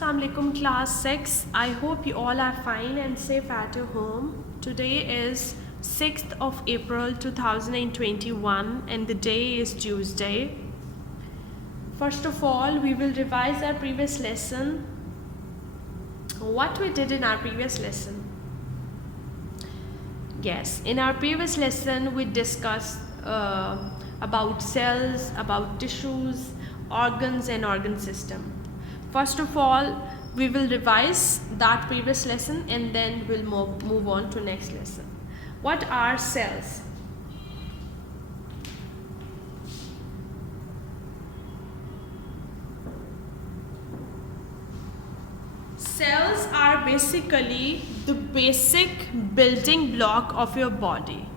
Assalamu alaikum class 6. I hope you all are fine and safe at your home. Today is 6th of April 2021 and the day is Tuesday. First of all, we will revise our previous lesson. What we did in our previous lesson. Yes, in our previous lesson we discussed about cells, about tissues, organs and organ system. First of all, we will revise that previous lesson and then we'll move on to next lesson. What are cells? Cells are basically the basic building block of your body.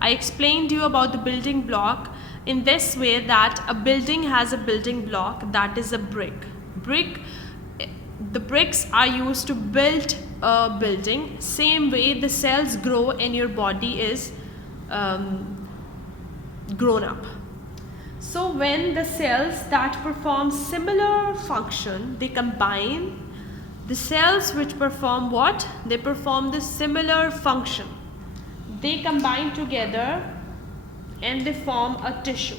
I explained to you about the building block in this way that a building has a building block, that is a brick. The bricks are used to build a building. Same way the cells grow and your body is grown up. So when the cells that perform similar function, they combine. The cells which perform what? They perform the similar function. They combine together and they form a tissue.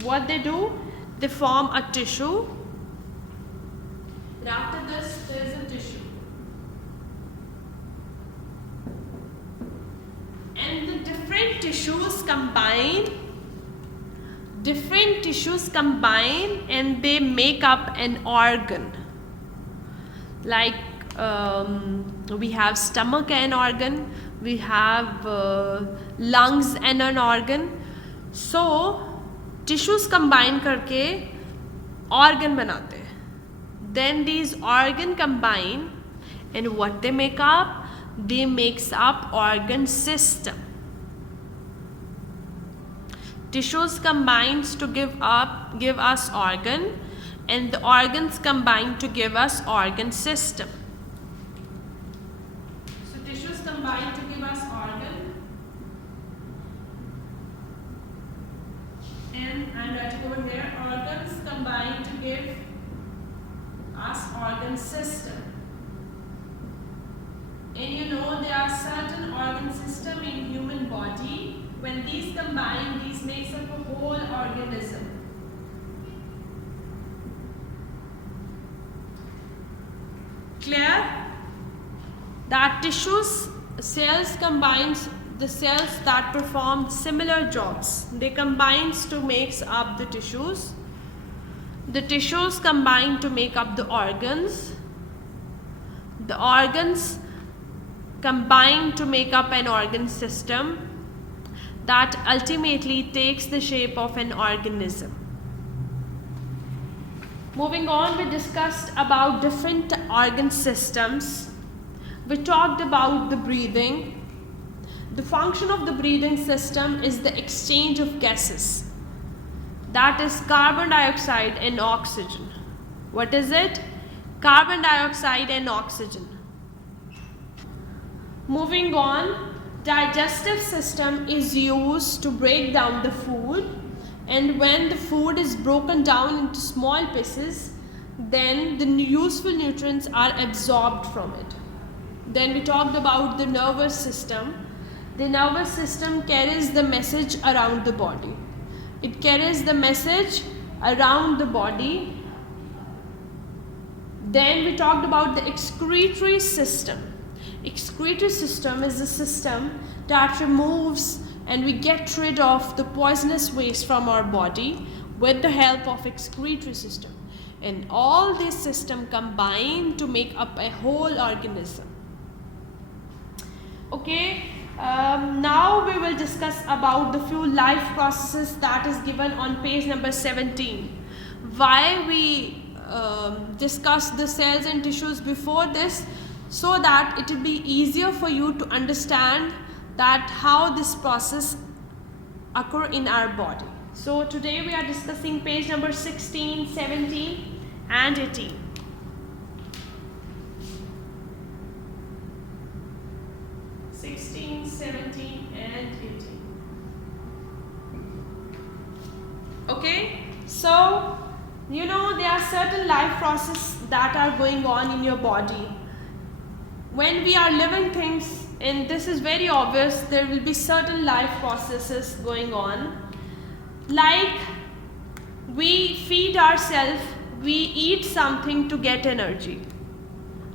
What they do? They form a tissue. After this, there is a tissue. And the different tissues combine and they make up an organ. Like we have stomach and organ, we have lungs and an organ. So tissues combine करके organ बनाते हैं. Then these organ combine and what they make up? They makes up organ system. Tissues combines to give us organ and the organs combine to give us organ system. So tissues combine to give us organ and I'm writing over here organs combine to give us organ system. And you know there are certain organ system in human body. When these combine, these makes up a whole organism. Clear? That cells combines the cells that perform similar jobs. They combines to makes up the tissues. The tissues combine to make up the organs. The organs combine to make up an organ system that ultimately takes the shape of an organism. Moving on, we discussed about different organ systems. We talked about the breathing. The function of the breathing system is the exchange of gases. That is carbon dioxide and oxygen. What is it? Carbon dioxide and oxygen. Moving on, digestive system is used to break down the food. And when the food is broken down into small pieces, then the useful nutrients are absorbed from it. Then we talked about the nervous system. The nervous system carries the message around the body. It carries the message around the body. Then we talked about the excretory system. Excretory system is the system that removes and we get rid of the poisonous waste from our body with the help of excretory system. And all these systems combine to make up a whole organism. Okay, now we will discuss about the few life processes that is given on page number 17. Why we discussed the cells and tissues before this? So that it will be easier for you to understand that how this process occur in our body. So today we are discussing page number 16, 17 and 18. 16, 17 and 18. Okay, so You know, there are certain life processes that are going on in your body. When we are living things, and this is very obvious, there will be certain life processes going on. Like, we feed ourselves, we eat something to get energy.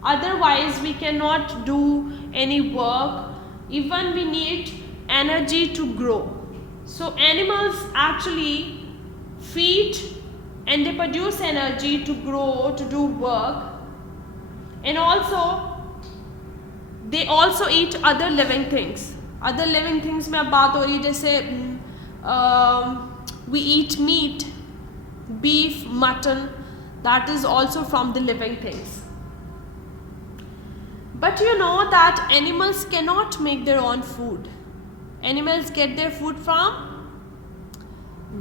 Otherwise, we cannot do any work. Even we need energy to grow. So animals actually feed and they produce energy to grow, to do work, and also they also eat other living things. Other living things में अब बात हो रही है, जैसे we eat meat, beef, mutton, that is also from the living things. But you know that animals cannot make their own food. Animals get their food from,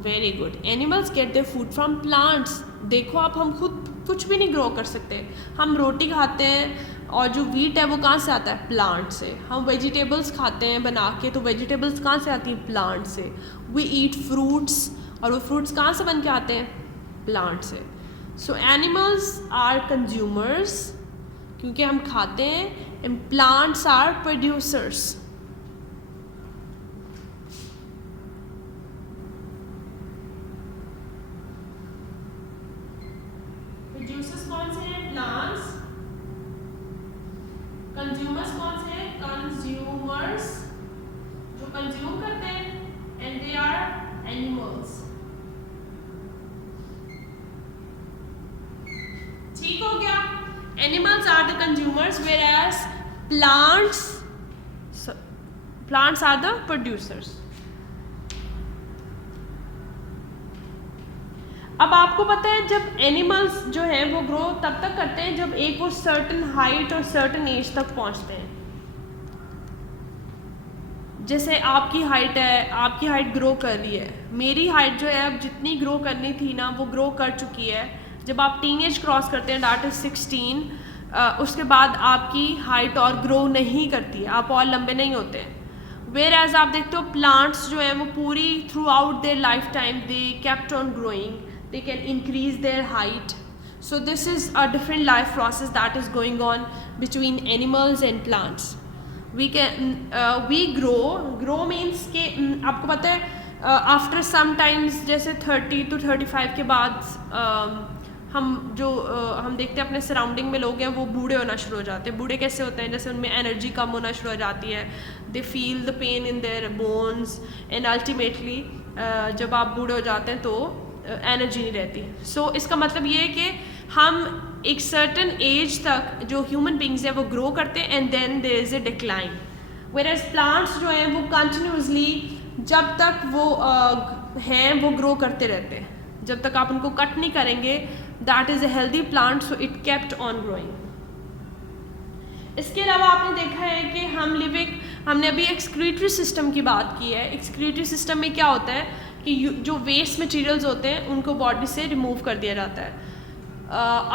very good, animals gate their food from plants. देखो आप, हम खुद कुछ भी नहीं grow कर सकते. हम रोटी खाते हैं और जो वीट है वो कहाँ से आता है? प्लांट से. हम वेजिटेबल्स खाते हैं बना के, तो वेजिटेबल्स कहाँ से आती हैं? प्लांट से. वी ईट फ्रूट्स, और वो फ्रूट्स कहाँ से बन के आते हैं? प्लांट से. सो एनिमल्स आर कंज्यूमर्स क्योंकि हम खाते हैं, and plants are producers. Producers कौन से हैं? प्लांट्स. कंज्यूमर्स कौन से हैं? कंज्यूमर्स, जो कंज्यूम करते हैं, एंड दे आर एनिमल्स. ठीक हो गया? Animals are the consumers, whereas plants are the producers. अब आपको पता है, जब एनिमल्स जो हैं वो ग्रो तब तक करते हैं जब एक वो सर्टन हाइट और सर्टन एज तक पहुंचते हैं. जैसे आपकी हाइट है, आपकी हाइट ग्रो कर रही है, मेरी हाइट जो है अब जितनी ग्रो करनी थी ना वो ग्रो कर चुकी है. जब आप टीनेज क्रॉस करते हैं, दैट इज 16, उसके बाद आपकी हाइट और ग्रो नहीं करती है, आप और लंबे नहीं होते हैं. वेयर एज आप देखते हो प्लांट्स जो है वो पूरी through out their life time they kept on growing, they can increase their height. So this is a different life process that is going on between animals and plants. We grow means कि आपको पता है after some times, जैसे 30 to 35 के बाद हम देखते हैं अपने सराउंडिंग में लोग हैं वो बूढ़े होना शुरू हो जाते हैं. बूढ़े कैसे होते हैं? जैसे उनमें एनर्जी कम होना शुरू हो जाती है, they feel the pain in their bones, and ultimately जब आप बूढ़े हो जाते हैं तो एनर्जी नहीं रहती. सो इसका मतलब ये है कि हम एक सर्टन एज तक जो ह्यूमन बींग्स हैं वो ग्रो करते हैं, and then there is a decline. Whereas plants जो हैं वो कंटिन्यूसली जब तक वो हैं वो ग्रो करते रहते हैं. जब तक आप उनको कट नहीं करेंगे, that is a healthy plant, so it kept on growing. इसके अलावा आपने देखा है कि हमने अभी एक्सक्रीटरी सिस्टम की बात की है. एक्सक्रीटरी सिस्टम में क्या होता है कि जो वेस्ट मटेरियल्स होते हैं उनको बॉडी से रिमूव कर दिया जाता है.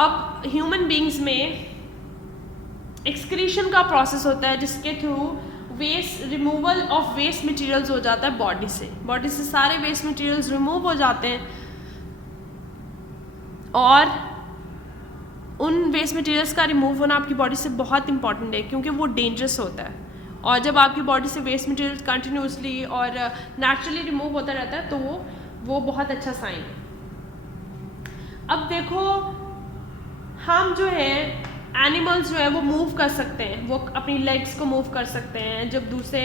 अब ह्यूमन बींग्स में एक्सक्रीशन का प्रोसेस होता है जिसके through removal of waste materials हो जाता है बॉडी से सारे वेस्ट मटेरियल्स रिमूव हो जाते हैं, और उन वेस्ट मटेरियल्स का रिमूव होना आपकी बॉडी से बहुत इंपॉर्टेंट है क्योंकि वो डेंजरस होता है. और जब आपकी बॉडी से वेस्ट मटेरियल कंटिन्यूसली और नेचुरली रिमूव होता रहता है तो वो बहुत अच्छा साइन है. अब देखो, हम जो है एनिमल्स जो है वो मूव कर सकते हैं, वो अपनी लेग्स को मूव कर सकते हैं. जब दूसरे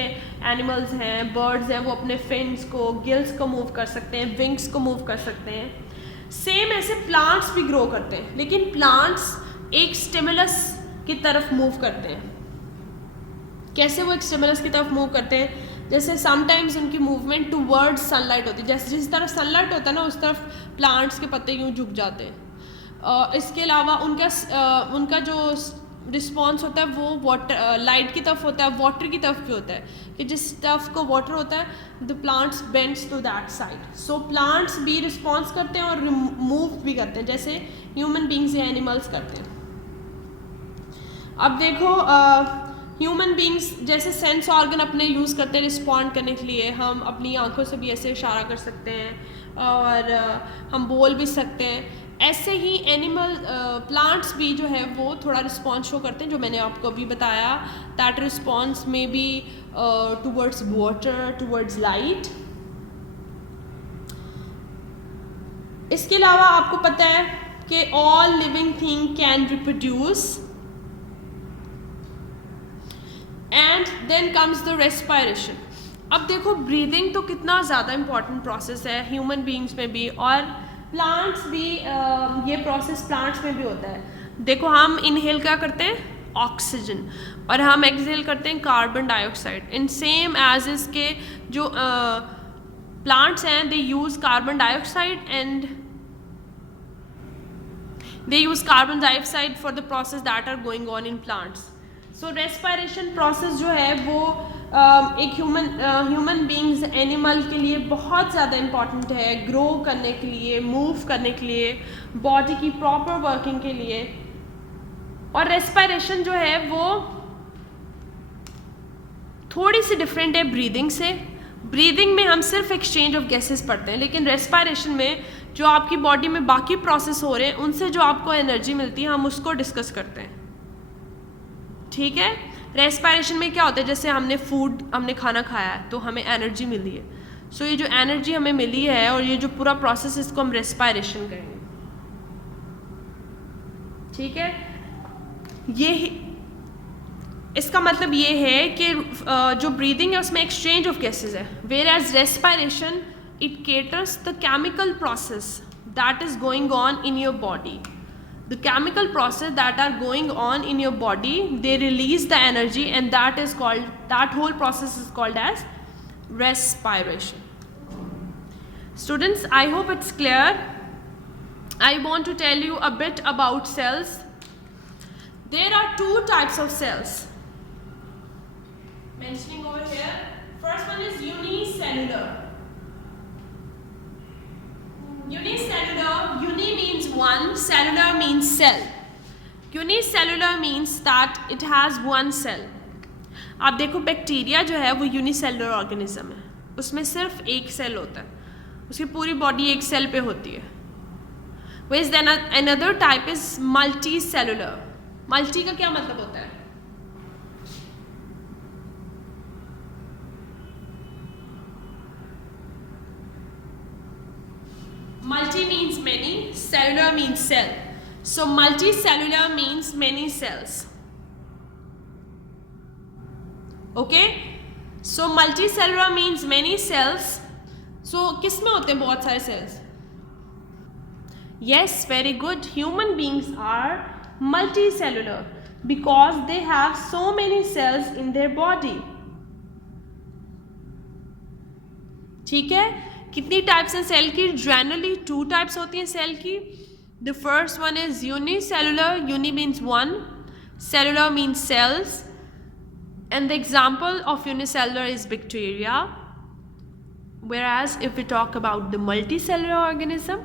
एनिमल्स हैं, बर्ड्स हैं, वो अपने फिन्स को, गिल्स को मूव कर सकते हैं, विंग्स को मूव कर सकते हैं. सेम ऐसे प्लांट्स भी ग्रो करते हैं, लेकिन प्लांट्स एक स्टिमुलस की तरफ मूव करते हैं. कैसे वो एक स्टिमुलस की तरफ मूव करते हैं? जैसे समटाइम्स उनकी मूवमेंट टूवर्ड्स सनलाइट होती है. जैसे जिस तरफ सनलाइट होता है ना, उस तरफ प्लांट्स के पत्ते यूँ झुक जाते हैं. इसके अलावा उनका जो रिस्पॉन्स होता है वो वाटर लाइट की तरफ होता है, वाटर की तरफ भी होता है, कि जिस तरफ को वाटर होता है the plants bends to that side. So plants भी रिस्पॉन्स करते हैं और मूव भी करते हैं जैसे ह्यूमन बींग्स या एनिमल्स करते हैं. अब देखो, ह्यूमन बींग्स जैसे सेंस ऑर्गन अपने यूज़ करते हैं रिस्पॉन्ड करने के लिए. हम अपनी आंखों से भी ऐसे इशारा कर सकते हैं और हम बोल भी सकते हैं. ऐसे ही एनिमल प्लांट्स भी जो है वो थोड़ा रिस्पॉन्स शो करते हैं, जो मैंने आपको अभी बताया, दैट रिस्पॉन्स में be towards water, towards light. इसके अलावा आपको पता है कि all living thing can reproduce, and then comes the respiration. अब देखो ब्रीदिंग तो कितना ज़्यादा इम्पॉर्टेंट प्रोसेस है ह्यूमन बीइंग्स में भी, और प्लांट्स भी, ये प्रोसेस प्लांट्स में भी होता है। देखो हम इनहेल क्या करते हैं, ऑक्सीजन, और हम एक्सहेल करते हैं carbon dioxide. In same age is के जो प्लांट्स हैं they use carbon dioxide and they use carbon dioxide for the process that are going on in plants. So respiration process जो है वो एक ह्यूमन बींग्स एनिमल के लिए बहुत ज़्यादा इम्पॉर्टेंट है, ग्रो करने के लिए, मूव करने के लिए, बॉडी की प्रॉपर वर्किंग के लिए। और रेस्पिरेशन जो है वो थोड़ी सी डिफरेंट है ब्रीदिंग से। ब्रीदिंग में हम सिर्फ एक्सचेंज ऑफ गैसेस पढ़ते हैं, लेकिन रेस्पिरेशन में जो आपकी बॉडी में बाकी प्रोसेस हो रहे हैं उनसे जो आपको एनर्जी मिलती है हम उसको डिस्कस करते हैं, ठीक है। रेस्पिरेशन में क्या होता है, जैसे हमने खाना खाया है तो हमें एनर्जी मिली है, सो ये जो एनर्जी हमें मिली है और ये जो पूरा प्रोसेस, इसको हम रेस्पिरेशन कहेंगे, ठीक है। ये इसका मतलब ये है कि जो ब्रीदिंग है उसमें एक्सचेंज ऑफ गैसेस है, whereas respiration it caters the chemical process that is going on in your body. The chemical process that are going on in your body, they release the energy, and that whole process is called as respiration. Students, I hope it's clear. I want to tell you a bit about cells. There are two types of cells mentioning over here. First one is unicellular. Unicellular, uni means one, cellular means cell. Unicellular means that it has one cell. आप देखो bacteria जो है वो unicellular organism है, उसमें सिर्फ एक cell होता है, उसकी पूरी बॉडी एक सेल पे होती है। Whereas then another type is multicellular. Multi का क्या मतलब होता है, multi means many, cellular means cell. So multicellular means many cells. Okay? So multicellular means many cells. So किसमें होते हैं बहुत सारे cells? Yes, very good. Human beings are multicellular because they have so many cells in their body. ठीक है? कितनी types हैं cell की? जनरली 2 टाइप्स होती हैं सेल की। The first one is unicellular, uni means 1, cellular means cells, and the example of unicellular is bacteria. Whereas if we talk about the multicellular organism,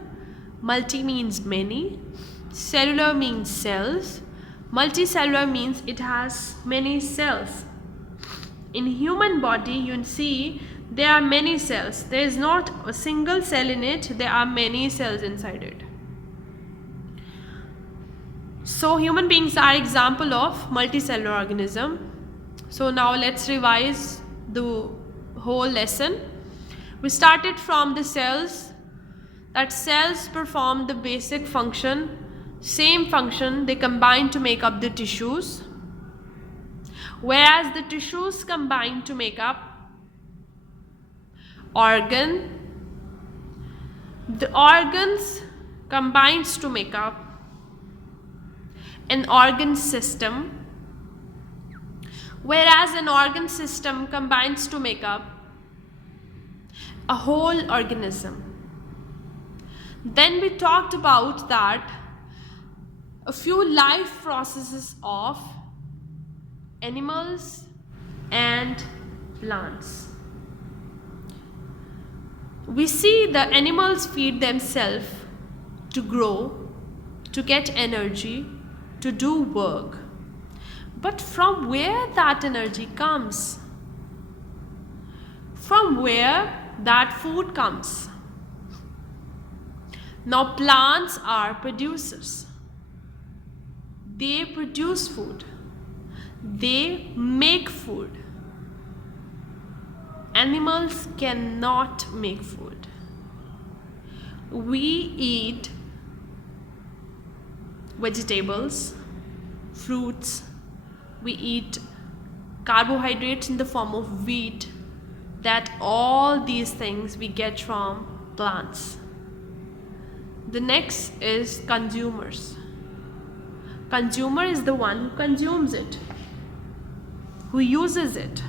multi means many, cellular means cells, multicellular means it has many cells. In human body you see there are many cells. There is not a single cell in it, there are many cells inside it. So human beings are example of multicellular organism. So now let's revise the whole lesson. We started from the cells, that cells perform the basic function, same function, they combine to make up the tissues, whereas the tissues combine to make up organ, the organs combines to make up an organ system, whereas an organ system combines to make up a whole organism. Then we talked about that a few life processes of animals and plants. We see the animals feed themselves to grow, to get energy, to do work. But from where that energy comes? From where that food comes? Now plants are producers. They produce food. They make food. Animals cannot make food. We eat vegetables, fruits, we eat carbohydrates in the form of wheat, that all these things we get from plants. The next is consumers. Consumer is the one who consumes it, who uses it,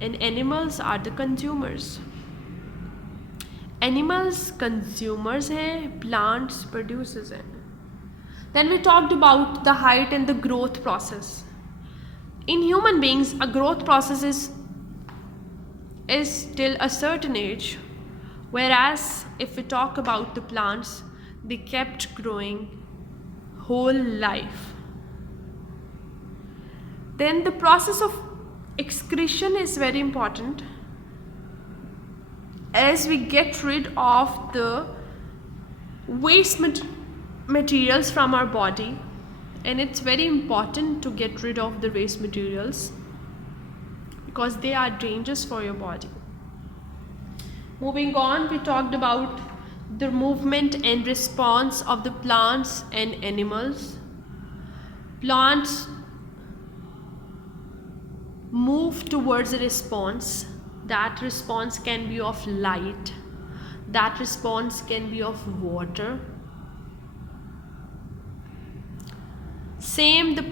and animals are the consumers. Animals consumers हैं, plants producers हैं. Then we talked about the height and the growth process. In human beings, a growth process is till a certain age, whereas if we talk about the plants, they kept growing whole life. Then the process of excretion is very important, as we get rid of the waste materials from our body, and it's very important to get rid of the waste materials because they are dangerous for your body. Moving on, we talked about the movement and response of the plants and animals. Plants move towards a response. That response can be of light, that response can be of water. Same, the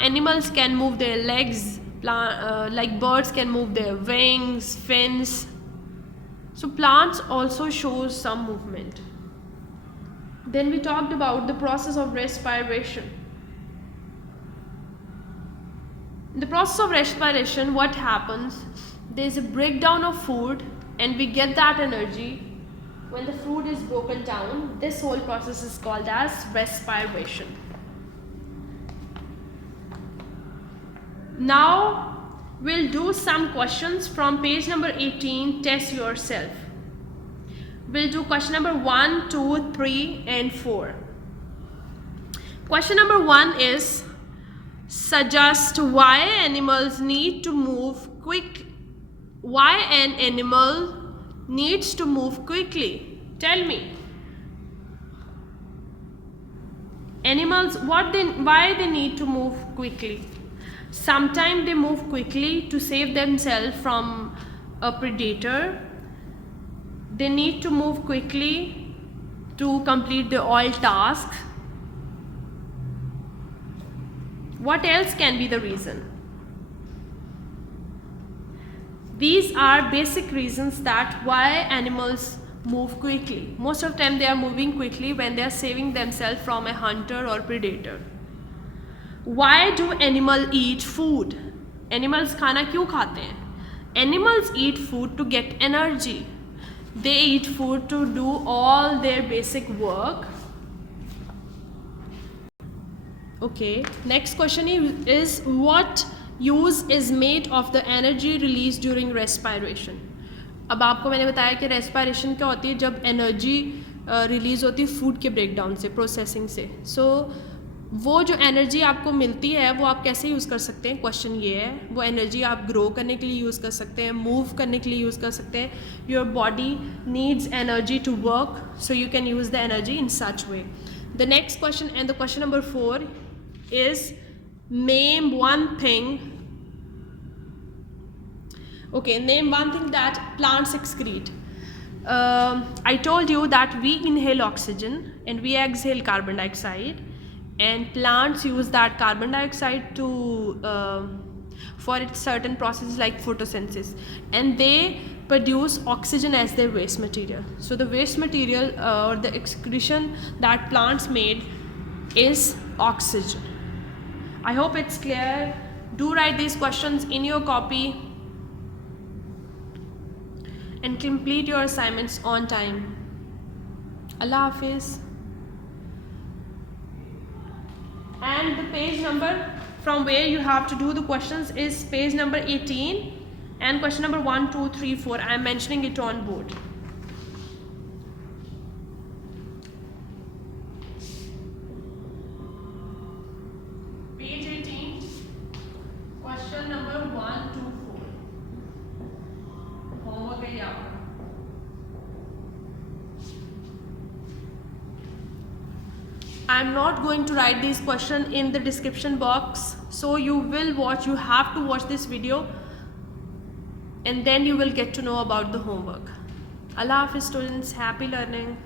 animals can move their legs, like birds can move their wings, fins. So plants also shows some movement. Then we talked about the process of respiration. In the process of respiration, what happens? There is a breakdown of food and we get that energy. When the food is broken down, this whole process is called as respiration. Now we'll do some questions from page number 18, test yourself. We'll do question number 1, 2, 3 and 4. Question number 1 is, suggest why animals need to move quick. Why an animal needs to move quickly? Tell me. Animals, why they need to move quickly? Sometimes they move quickly to save themselves from a predator. They need to move quickly to complete the oil task. What else can be the reason? These are basic reasons that why animals move quickly. Most of the time they are moving quickly when they are saving themselves from a hunter or predator. Why do animals eat food? Animals खाना क्यों खाते हैं? Animals eat food to get energy. They eat food to do all their basic work. Okay, next question is what use is made of the energy released during respiration? अब आपको मैंने बताया कि respiration क्या होती है, जब energy release होती है food के breakdown से, processing से. So वो जो एनर्जी आपको मिलती है वो आप कैसे यूज़ कर सकते हैं? क्वेश्चन ये है. वो एनर्जी आप ग्रो करने के लिए यूज़ कर सकते हैं, मूव करने के लिए यूज़ कर सकते हैं. Your body needs energy to work, so you can use the energy in such way. The next question and the question number 4 is name one thing. Okay, name one thing that plants excrete. I told you that we inhale oxygen and we exhale carbon dioxide, and plants use that carbon dioxide to for its certain processes like photosynthesis, and they produce oxygen as their waste material. So the waste material or the excretion that plants made is oxygen. I hope it's clear. Do write these questions in your copy and complete your assignments on time. Allah Hafiz. And the page number from where you have to do the questions is page number 18 and question number 1, 2, 3, 4. I am mentioning it on board. carry out. I'm not going to write these questions in the description box, so you have to watch this video and then you will get to know about the homework. Allah Hafiz students, happy learning.